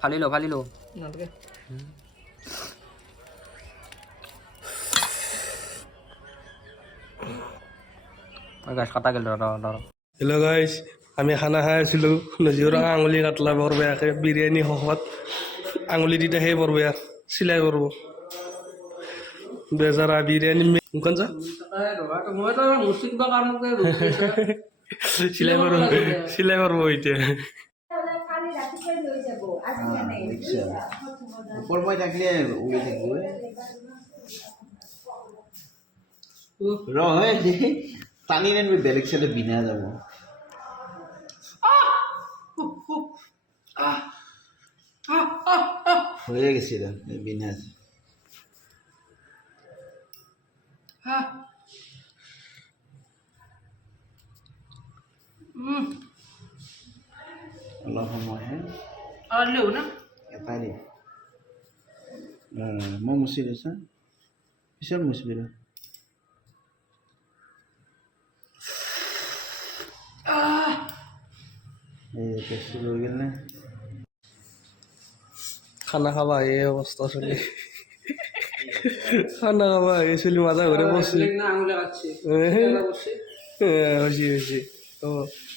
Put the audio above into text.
ফালি লো নালাগে গাছ কাটা গেল হেল্ল' গাইছ আমি খানা খাই আছিলোঁ নজিৰৰ আঙুলি কাটলা বৰ বেয়াকৈ বিৰিয়ানী শকত আঙুলি দুটা সেই বৰ বেয়া চিলাই কৰিব বেজাৰা বিৰিয়ানী কোন যা মইতো মুচিক বা কাৰণতে চিলাই কৰিব এতিয়া ওপৰ মই থাকিলে উৰি থাকিব টানি নেন বেলেগ চাইডে বিনা যাব হয়ে গেছিল বিনা অলপ সময়হে আৰলেও না এটাই দিম মই মুচি দিছা পিছত মুচিবি এই টেক্সি লৈ গ'ল নে খানা খাবা এই অৱস্থা চলি খানা খাবা চলি মাজা ঘৰে বসছি না আঙুলে কাটছে হৈছে হ'ব